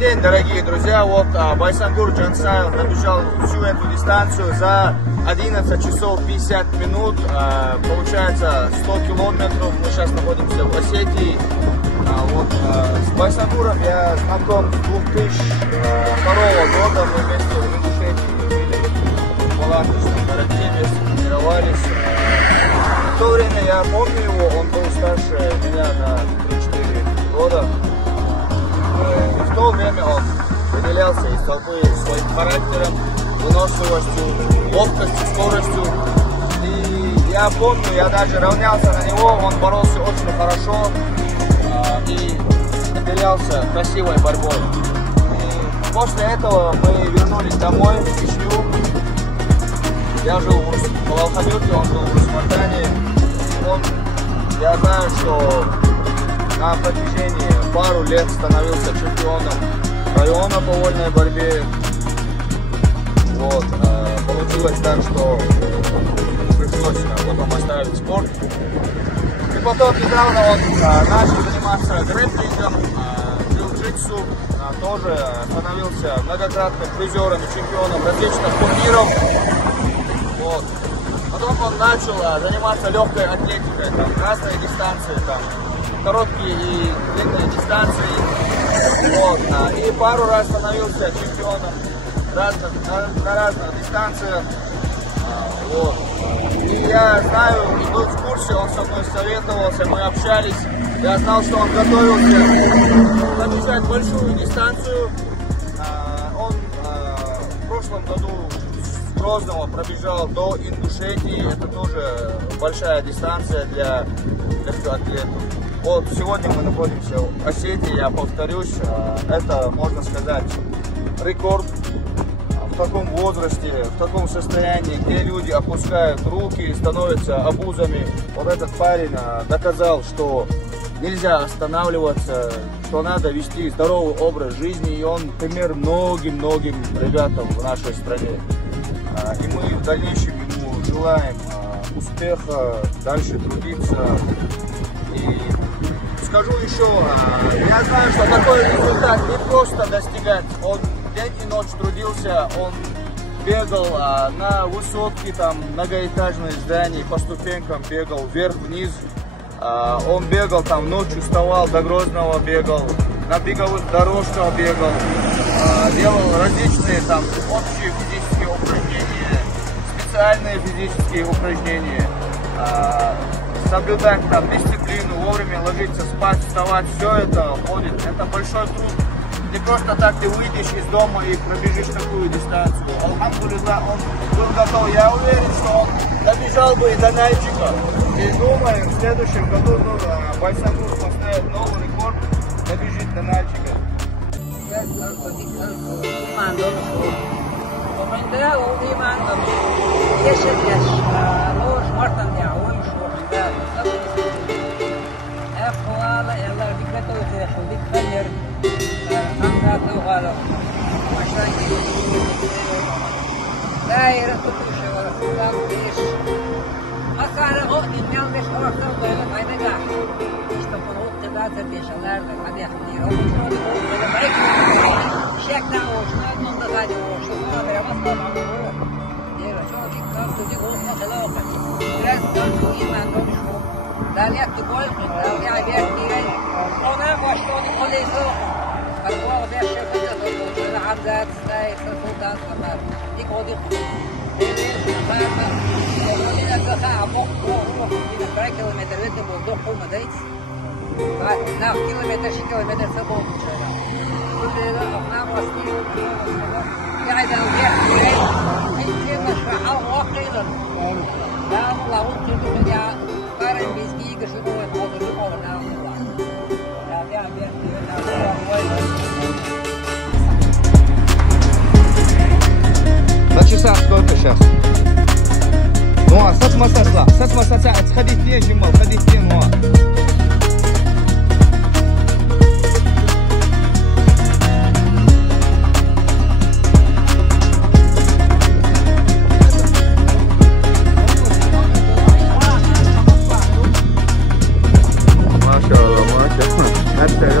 день, дорогие друзья. Вот Байсангур Джансайл набежал всю эту дистанцию за 11 часов 50 минут. Получается 100 километров. Мы сейчас находимся в Осетии. С Байсангуром я знаком с 2002 года. Мы вместе в Ингушетии жили в Палаточном городке, вместе тренировались. В то время я помню его, он был старше меня на 3-4 года. И в то время он выделялся из толпы своим характером, выносливостью, ловкостью, скоростью. И я помню, я даже равнялся на него, он боролся очень хорошо и выделялся красивой борьбой. И после этого мы вернулись домой в Кишинев. Я жил в Алхамюрте, он жил в Урус-Мартане. Я знаю, что на протяжении пару лет становился чемпионом района по вольной борьбе. Получилось так, что пришлось потом оставить спорт. И потом недавно он начал заниматься грэпплингом, джиу-джитсу, тоже становился многократным призером и чемпионом различных турниров. Потом он начал заниматься легкой атлетикой, там, разные дистанции, там, короткие и длинные дистанции. И пару раз становился чемпионом на разных дистанциях. И я знаю, и был в курсе, он со мной советовался, мы общались. Я знал, что он готовился пробежать большую дистанцию. Он в прошлом году с Грозного пробежал до Ингушетии. Это тоже большая дистанция для легкоатлетов. Вот сегодня мы находимся в Осетии, я повторюсь, это, можно сказать, рекорд в таком возрасте, в таком состоянии, где люди опускают руки, становятся обузами. Вот этот парень доказал, что нельзя останавливаться, что надо вести здоровый образ жизни, и он пример многим ребятам в нашей стране. И мы в дальнейшем ему желаем успеха, дальше трудиться. И скажу еще, я знаю, что такой результат не просто достигать. Он день и ночь трудился, он бегал на высотке, там многоэтажные здания, по ступенькам бегал вверх-вниз. Он бегал там ночью, вставал, до Грозного бегал, на беговых дорожках бегал, делал различные там общие физические упражнения, специальные физические упражнения. Соблюдать там дисциплину, вовремя ложиться спать, вставать, все это входит. Это большой труд. Не просто так ты выйдешь из дома и пробежишь такую дистанцию. Алхамдулилlah, он был готов. Я уверен, что он добежал бы и до Нальчика. И думаю, в следующем году Байсангур поставит новый рекорд, добежит до Нальчика. На часах сколько сейчас? Ну, сатмаса, отходить не, Джимал, ходить не, ну. Mashallah, mashallah.